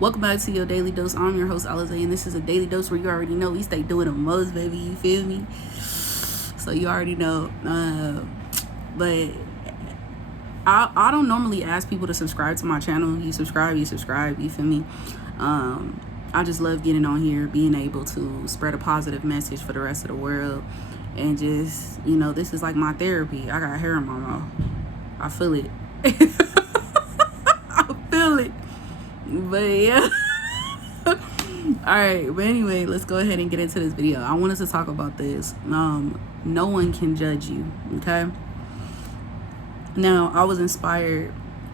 Welcome back to your daily dose. I'm your host Alize, and this is a daily dose where you already know we stay doing the most, baby. You feel me? So you already know. But I don't normally ask people to subscribe to my channel. You subscribe. You feel me? I just love getting on here, being able to spread a positive message for the rest of the world, and just this is like my therapy. I got hair in my mouth. I feel it. I feel it. But yeah. Alright, but anyway, let's go ahead and get into this video. I wanted to talk about this. No one can judge you, okay? Now, I was inspired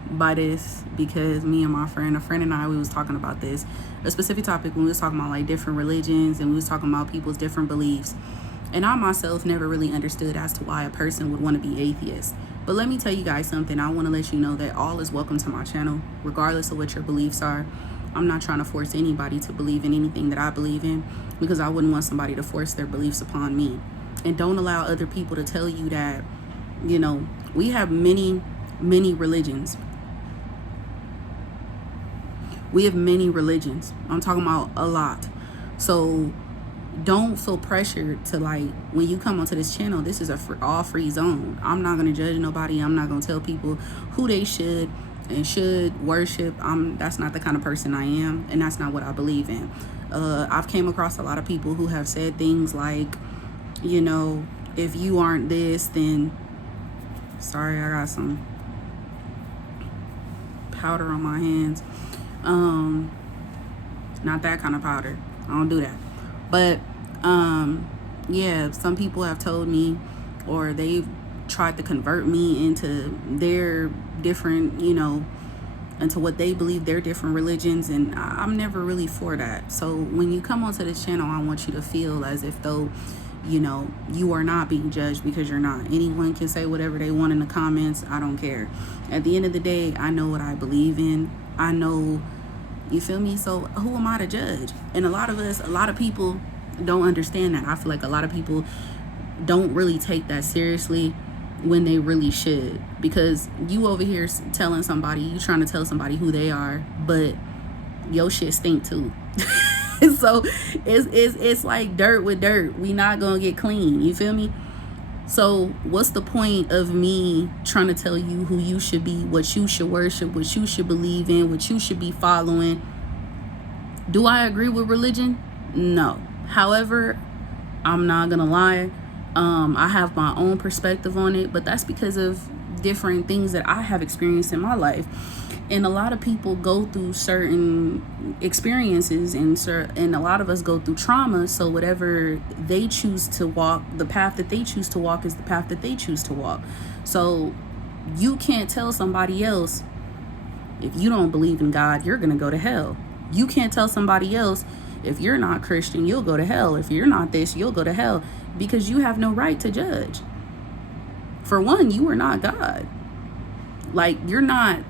by this because me and a friend and I, we was talking about this, a specific topic when we was talking about like different religions, and we was talking about people's different beliefs. And I myself never really understood as to why a person would want to be atheist. But let me tell you guys something. I want to let you know that all is welcome to my channel, regardless of what your beliefs are. I'm not trying to force anybody to believe in anything that I believe in, because I wouldn't want somebody to force their beliefs upon me. And don't allow other people to tell you that, we have many religions. We have many religions. I'm talking about a lot. So don't feel pressured to, like, when you come onto this channel, this is a all free zone. I'm not going to judge nobody. I'm not going to tell people who they should and should worship. That's not the kind of person I am, and that's not what I believe in. I've came across a lot of people who have said things like, if you aren't this, then sorry, I got some powder on my hands. Not that kind of powder. I don't do that. But yeah, some people have told me, or they've tried to convert me into their different, into what they believe, their different religions, and I'm never really for that. So when you come onto this channel, I want you to feel as if though you are not being judged, because you're not. Anyone can say whatever they want in the comments. I don't care. At the end of the day, I know what I believe in. I know, you feel me? So who am I to judge? And a lot of people don't understand that. I feel like a lot of people don't really take that seriously when they really should, because you over here telling somebody, you trying to tell somebody who they are, but your shit stink too. So it's like dirt with dirt. We not gonna get clean. You feel me? So what's the point of me trying to tell you who you should be, what you should worship, what you should believe in, what you should be following? Do I agree with religion? No. However, I'm not gonna lie. I have my own perspective on it, but that's because of different things that I have experienced in my life. And a lot of people go through certain experiences, and a lot of us go through trauma. So whatever they choose to walk, the path that they choose to walk is the path that they choose to walk. So you can't tell somebody else, if you don't believe in God, you're going to go to hell. You can't tell somebody else, if you're not Christian, you'll go to hell. If you're not this, you'll go to hell, because you have no right to judge. For one, you are not God. Like, you're not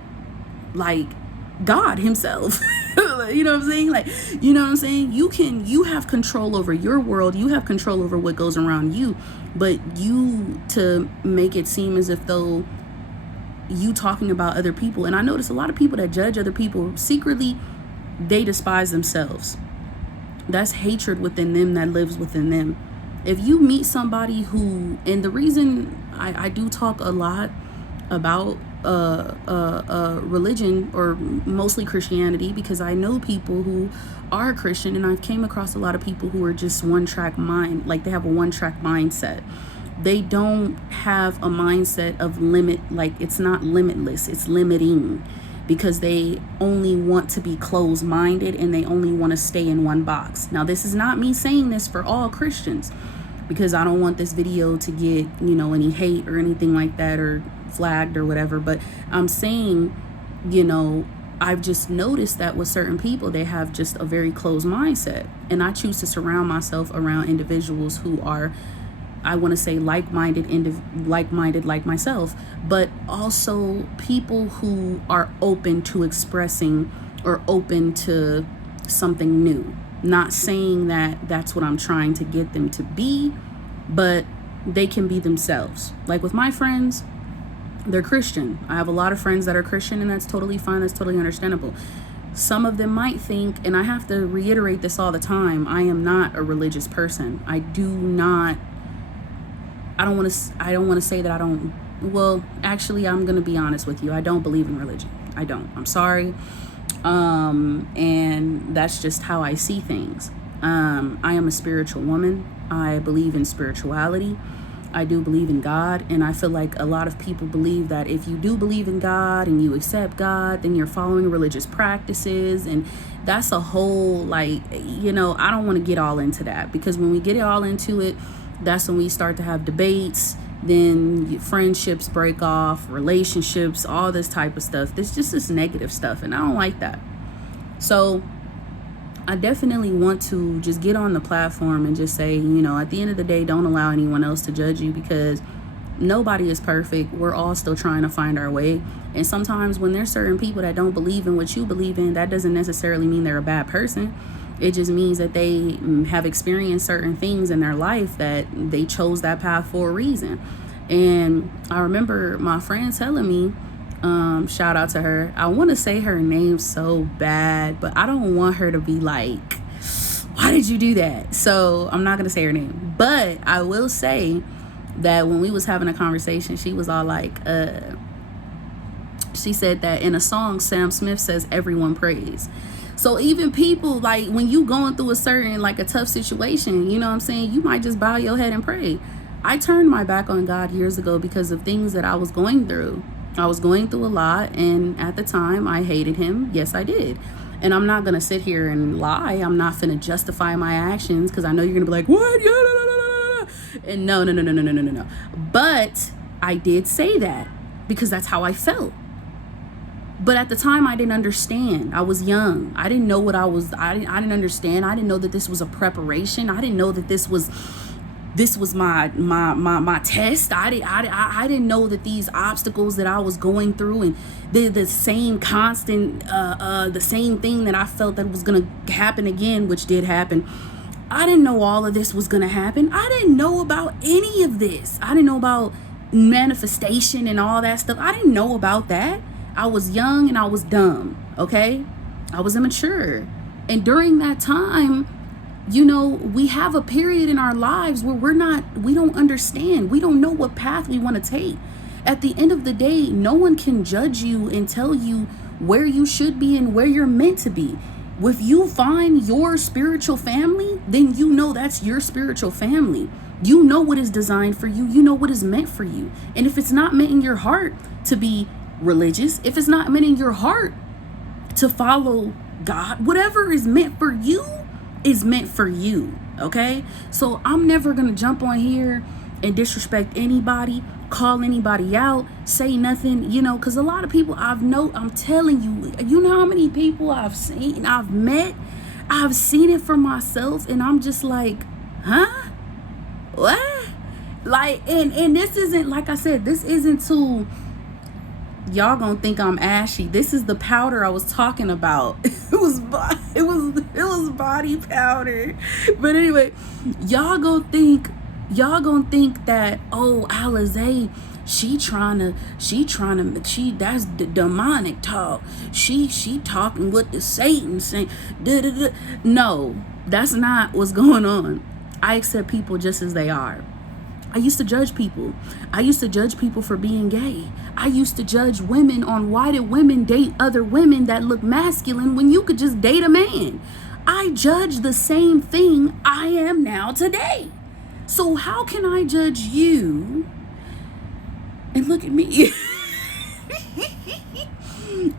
like God himself. You know what I'm saying? Like, you know what I'm saying? You have control over your world. You have control over what goes around you. But to make it seem as if though you talking about other people. And I notice a lot of people that judge other people, secretly, they despise themselves. That's hatred within them that lives within them. If you meet somebody who, and the reason I do talk a lot about religion, or mostly Christianity, because I know people who are Christian, and I've came across a lot of people who are just one-track mind, like they have a one-track mindset. They don't have a mindset of limit, like it's not limitless, it's limiting, because they only want to be closed-minded and they only want to stay in one box. Now, this is not me saying this for all Christians, because I don't want this video to get, any hate or anything like that, or flagged or whatever. But I'm saying, I've just noticed that with certain people, they have just a very closed mindset. And I choose to surround myself around individuals who are, I want to say, like-minded like myself, but also people who are open to expressing, or open to something new. Not saying that that's what I'm trying to get them to be, but they can be themselves. Like with my friends, they're Christian. I have a lot of friends that are Christian, and that's totally fine. That's totally understandable. Some of them might think, and I have to reiterate this all the time, I am not a religious person. I don't want to say that I don't. Well, actually, I'm going to be honest with you. I don't believe in religion. I don't. I'm sorry. And that's just how I see things. I am a spiritual woman. I believe in spirituality. I do believe in God, and I feel like a lot of people believe that if you do believe in God and you accept God, then you're following religious practices, and that's a whole, like, I don't want to get all into that, because when we get all into it, that's when we start to have debates, then friendships break off, relationships, all this type of stuff. There's just this negative stuff, and I don't like that. So I definitely want to just get on the platform and just say, at the end of the day, don't allow anyone else to judge you, because nobody is perfect. We're all still trying to find our way. And sometimes when there's certain people that don't believe in what you believe in, that doesn't necessarily mean they're a bad person. It just means that they have experienced certain things in their life that they chose that path for a reason. And I remember my friend telling me, shout out to her. I want to say her name so bad, but I don't want her to be like, why did you do that? So I'm not going to say her name, but I will say that when we was having a conversation, she was all like, she said that in a song, Sam Smith says, everyone prays. So even people, like, when you going through a certain, like, a tough situation, you know what I'm saying? You might just bow your head and pray. I turned my back on God years ago because of things that I was going through. I was going through a lot, and at the time I hated him. Yes, I did. And I'm not going to sit here and lie. I'm not going to justify my actions, because I know you're going to be like, what? And no. But I did say that because that's how I felt. But at the time, I didn't understand. I was young. I didn't know what I didn't understand. I didn't know that this was a preparation. I didn't know that this was my test. I didn't know that these obstacles that I was going through, and the same constant, the same thing that I felt that was going to happen again, which did happen. I didn't know all of this was going to happen. I didn't know about any of this. I didn't know about manifestation and all that stuff. I didn't know about that. I was young and I was dumb. Okay. I was immature. And during that time, we have a period in our lives where we don't understand. We don't know what path we want to take. At the end of the day, no one can judge you and tell you where you should be and where you're meant to be. If you find your spiritual family, then that's your spiritual family. You know what is designed for you. You know what is meant for you. And if it's not meant in your heart to be religious, if it's not meant in your heart to follow God, whatever is meant for you is meant for you. Okay? So I'm never going to jump on here and disrespect anybody, call anybody out, say nothing, because a lot of people I'm telling you, how many people I've seen, I've met, I've seen it for myself, and I'm just like, huh? What? Like, and this isn't, like I said, this isn't to, y'all gonna think I'm ashy. This is the powder I was talking about. It was body powder. But anyway, y'all gonna think that, oh, Alizé, that's the demonic talk. She talking with the Satan saying, da-da-da. No, that's not what's going on. I accept people just as they are. I used to judge people. I used to judge people for being gay. I used to judge women on why did women date other women that look masculine when you could just date a man. I judge the same thing I am now today. So how can I judge you? And look at me.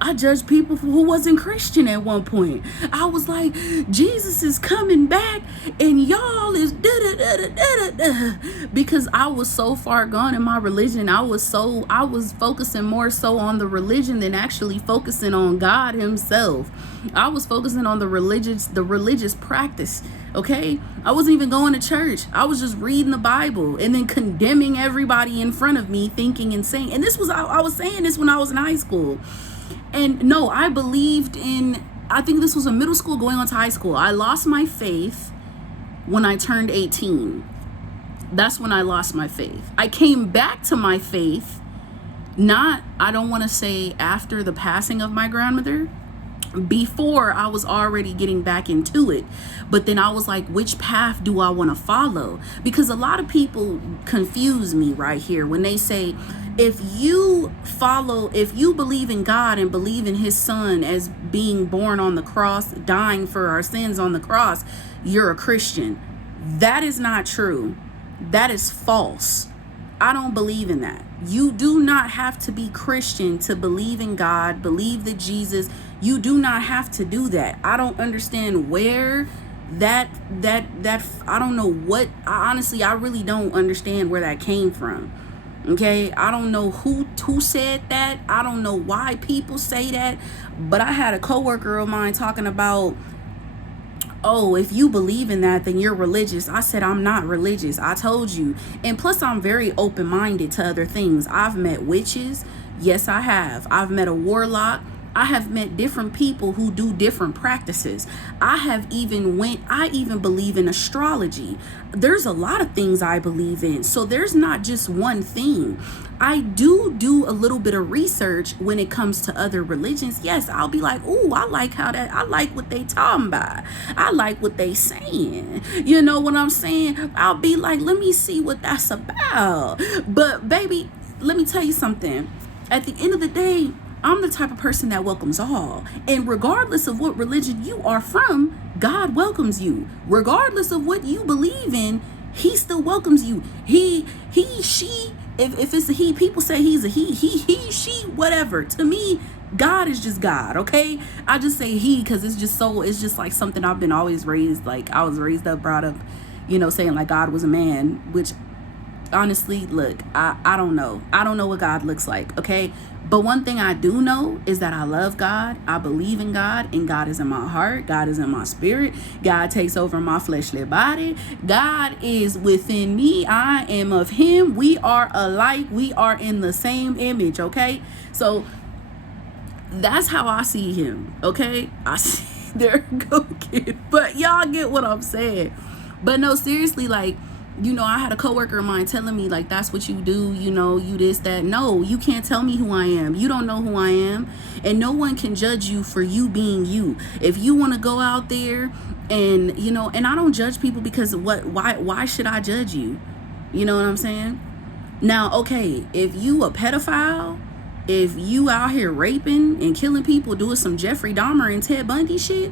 I judged people who wasn't Christian at one point. I was like, Jesus is coming back and y'all is da-da-da-da-da-da. Because I was so far gone in my religion. I was focusing more so on the religion than actually focusing on God himself. I was focusing on the religious practice. Okay, I wasn't even going to church. I was just reading the Bible and then condemning everybody in front of me, thinking and saying. And I was saying this when I was in high school. And no, I believed in, I think this was in middle school going on to high school. I lost my faith when I turned 18. That's when I lost my faith. I came back to my faith, I don't want to say after the passing of my grandmother, before I was already getting back into it. But then I was like, which path do I want to follow? Because a lot of people confuse me right here when they say, if you believe in God and believe in his son as being born on the cross, dying for our sins on the cross, you're a Christian. That is not true. That is false. I don't believe in that. You do not have to be Christian to believe in God, believe that Jesus, you do not have to do that. I don't understand where that I don't know what, honestly, I really don't understand where that came from. Okay, I don't know who said that. I don't know why people say that, but I had a coworker of mine talking about, oh, if you believe in that, then you're religious. I said, I'm not religious. I told you. And plus, I'm very open-minded to other things. I've met witches. Yes, I have. I've met a warlock. I have met different people who do different practices. I even believe in astrology. There's a lot of things I believe in. So there's not just one thing. I do a little bit of research when it comes to other religions. Yes, I'll be like, ooh, I like what they talking about. I like what they saying. You know what I'm saying? I'll be like, let me see what that's about. But baby, let me tell you something. At the end of the day, I'm the type of person that welcomes all. And regardless of what religion you are from, God welcomes you. Regardless of what you believe in, he still welcomes you. He, she, if it's a he, people say he's a he, she, whatever. To me, God is just God, okay? I just say he because it's just like something I've been always raised, like I was raised up, brought up, saying like God was a man, which honestly, look, I don't know. I don't know what God looks like, okay? But one thing I do know is that I love God. I believe in God, and God is in my heart. God is in my spirit. God takes over my fleshly body. God is within me. I am of him. We are alike. We are in the same image, okay? So that's how I see him, okay? I see, there go kid. But y'all get what I'm saying. But no, seriously, like, I had a coworker of mine telling me, like, that's what you do, you this, that. No, you can't tell me who I am. You don't know who I am. And no one can judge you for you being you. If you want to go out there and, and I don't judge people because why should I judge you? You know what I'm saying? Now, okay, if you a pedophile, if you out here raping and killing people, doing some Jeffrey Dahmer and Ted Bundy shit,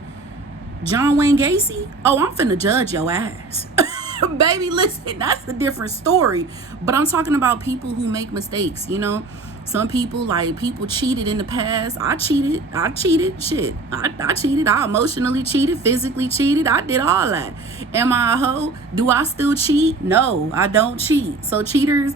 John Wayne Gacy, oh, I'm finna judge your ass. Baby, listen, that's a different story. But I'm talking about people who make mistakes, Some people, like, people cheated in the past. I cheated. Shit. I cheated. I emotionally cheated, physically cheated. I did all that. Am I a hoe? Do I still cheat? No, I don't cheat. So cheaters,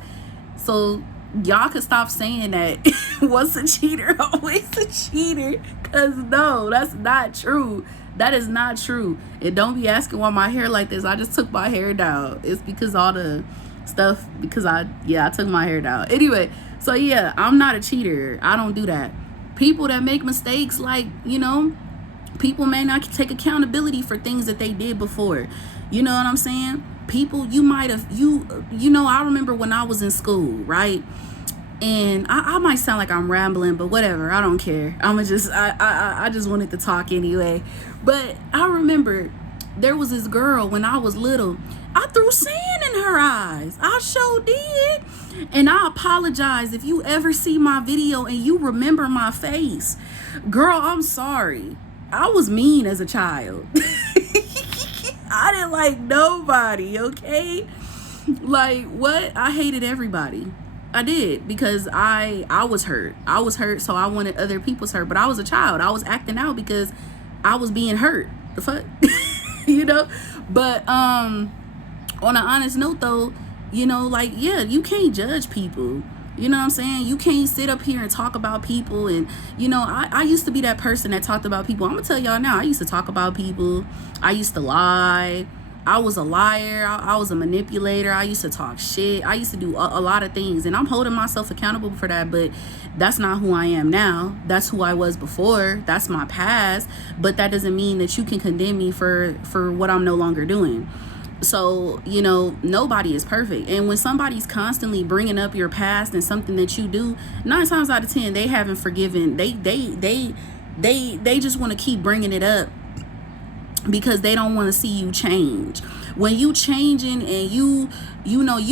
y'all could stop saying that once a cheater, always a cheater. Because no, that's not true. That is not true. And don't be asking why my hair like this. I just took my hair down. It's because all the stuff, because I took my hair down. Anyway, so yeah, I'm not a cheater. I don't do that. People that make mistakes, like, people may not take accountability for things that they did before. You know what I'm saying? People, you might have, I remember when I was in school, right? And I might sound like I'm rambling, but whatever, I don't care. I just wanted to talk anyway. But I remember there was this girl when I was little. I threw sand in her eyes. I sure did. And I apologize if you ever see my video and you remember my face. Girl, I'm sorry. I was mean as a child. I didn't like nobody, okay? Like, what? I hated everybody. I did, because I was hurt. I was hurt, so I wanted other people's hurt. But I was a child. I was acting out because I was being hurt. The fuck? But on an honest note, though, like, yeah, you can't judge people. You know what I'm saying? You can't sit up here and talk about people. And, I used to be that person that talked about people. I'm going to tell y'all now, I used to talk about people. I used to lie. I was a liar. I was a manipulator. I used to talk shit. I used to do a lot of things, and I'm holding myself accountable for that. But that's not who I am now. That's who I was before. That's my past. But that doesn't mean that you can condemn me for what I'm no longer doing. So, nobody is perfect. And when somebody's constantly bringing up your past and something that you do, 9 times out of 10, they haven't forgiven. They They just want to keep bringing it up because they don't want to see you change. When you changing and you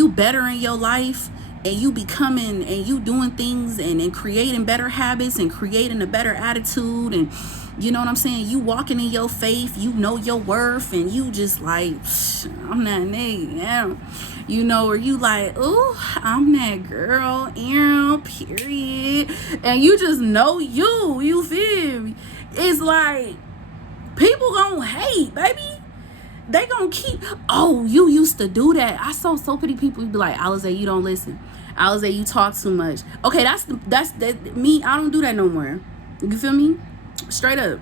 bettering your life, and you becoming and you doing things and creating better habits and creating a better attitude, and you know what I'm saying, you walking in your faith, you know your worth, and you just like, I'm that nigga, or you like, ooh, I'm that girl, period, and you just know you feel me. It's like, people gonna hate, baby. They gonna keep, oh, you used to do that. I saw so many people be like, Alize, you don't listen. Alize, you talk too much. Okay, that's me. I don't do that no more. You feel me? Straight up.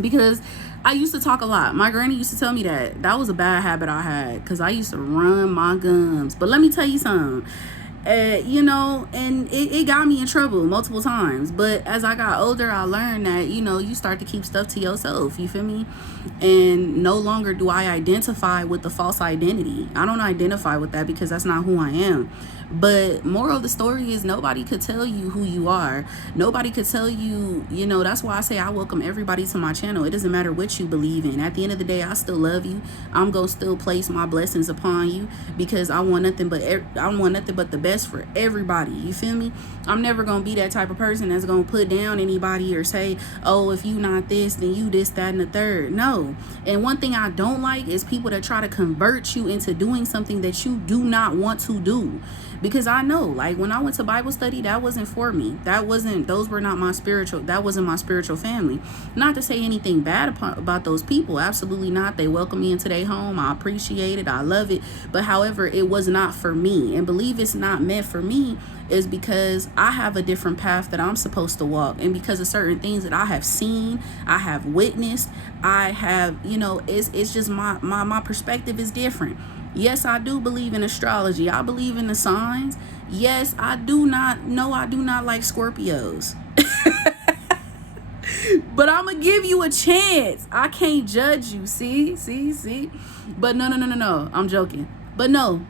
Because I used to talk a lot. My granny used to tell me that was a bad habit I had, because I used to run my gums. But let me tell you something. And it got me in trouble multiple times. But as I got older, I learned that, you start to keep stuff to yourself. You feel me? And no longer do I identify with the false identity. I don't identify with that because that's not who I am. But moral of the story is, nobody could tell you who you are. Nobody could tell you, that's why I say I welcome everybody to my channel. It doesn't matter what you believe in. At the end of the day, I still love you. I'm going to still place my blessings upon you, because I want nothing but the best for everybody. You feel me? I'm never going to be that type of person that's going to put down anybody or say, oh, if you not this, then you this, that, and the third. No. And one thing I don't like is people that try to convert you into doing something that you do not want to do. Because I know, like, when I went to Bible study, that wasn't for me. That wasn't my spiritual family. Not to say anything bad about those people. Absolutely not. They welcome me into their home. I appreciate it. I love it. But however, it was not for me. And believe it's not meant for me is because I have a different path that I'm supposed to walk. And because of certain things that I have seen, I have witnessed, I have, it's just my perspective is different. Yes, I do believe in astrology. I believe in the signs. Yes, I do not like Scorpios. But I'm going to give you a chance. I can't judge you. See? But no. I'm joking. But no.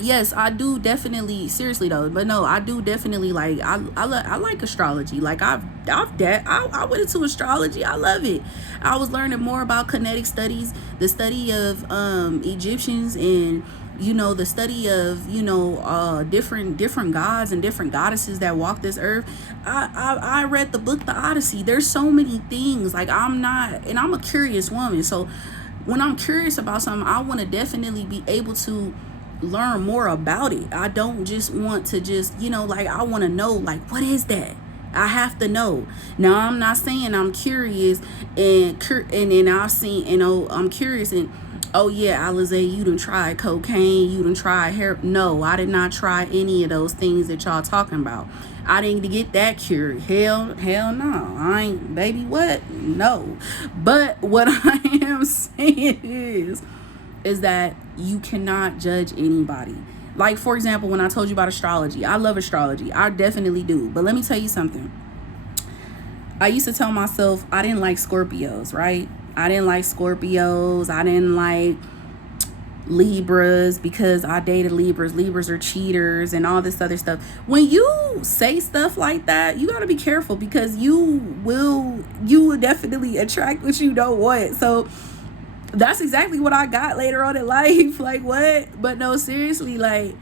Yes, I do definitely, seriously though, but no, I do definitely like, I like astrology. Like I went into astrology. I love it. I was learning more about kinetic studies, the study of Egyptians, and the study of different gods and different goddesses that walk this earth. I read the book The Odyssey. There's so many things. Like, I'm a curious woman. So when I'm curious about something, I want to definitely be able to learn more about it. I don't just want to I want to know, like, what is that? I have to know. Now, I'm not saying I'm curious and I've seen, I'm curious and, oh yeah, Alize, you done tried cocaine, you done tried hair. No, I did not try any of those things that y'all talking about. I didn't get that curious. Hell no. I ain't, baby, what? No. But what I am saying is that you cannot judge anybody. Like, for example, when I told you about astrology, I love astrology. I definitely do. But let me tell you something. I used to tell myself I didn't like Scorpios, right? I didn't like Scorpios. I didn't like Libras because I dated Libras. Libras are cheaters and all this other stuff. When you say stuff like that, you got to be careful, because you will definitely attract what you don't want. So that's exactly what I got later on in life. Like, what? But no, seriously, like,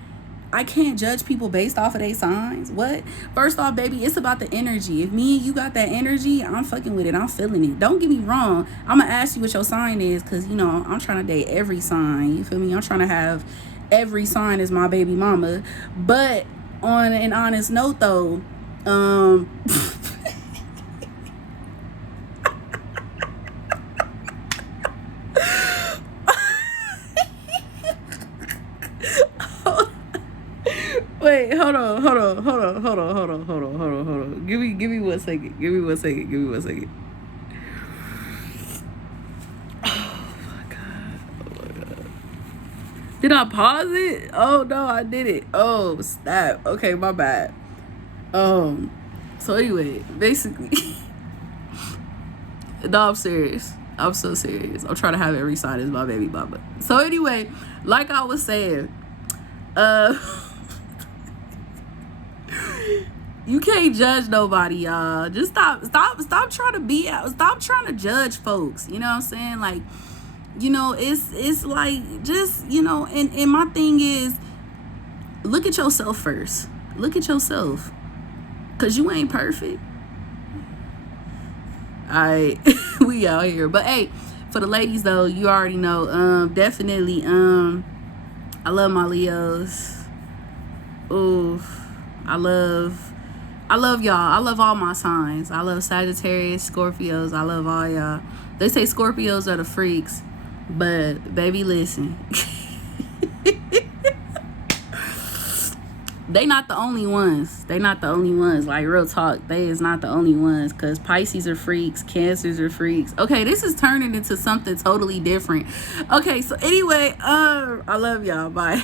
I can't judge people based off of their signs. What? First off, baby, it's about the energy. If me and you got that energy, I'm fucking with it. I'm feeling it. Don't get me wrong. I'm going to ask you what your sign is, because, I'm trying to date every sign. You feel me? I'm trying to have every sign as my baby mama. But on an honest note, though, wait, hold on. Give me 1 second. Oh my god. Did I pause it? Oh no, I did it. Oh, snap. Okay, my bad. So anyway, basically, no, I'm serious. I'm so serious. I'm trying to have every sign as my baby mama. So anyway, like I was saying, You can't judge nobody, y'all. Just stop trying to be out. Stop trying to judge folks. You know what I'm saying? Like, you know, it's like, just, you know, and my thing is, look at yourself first. Look at yourself. Cause you ain't perfect. Alright. We out here. But hey, for the ladies though, you already know. Definitely, I love my Leos. Ooh, I love y'all. I love all my signs. I love Sagittarius, Scorpios. I love all y'all. They say Scorpios are the freaks, but baby, listen. They not the only ones. They not the only ones. Like, real talk. They is not the only ones. Because Pisces are freaks. Cancers are freaks. Okay, this is turning into something totally different. Okay, so anyway, I love y'all. Bye.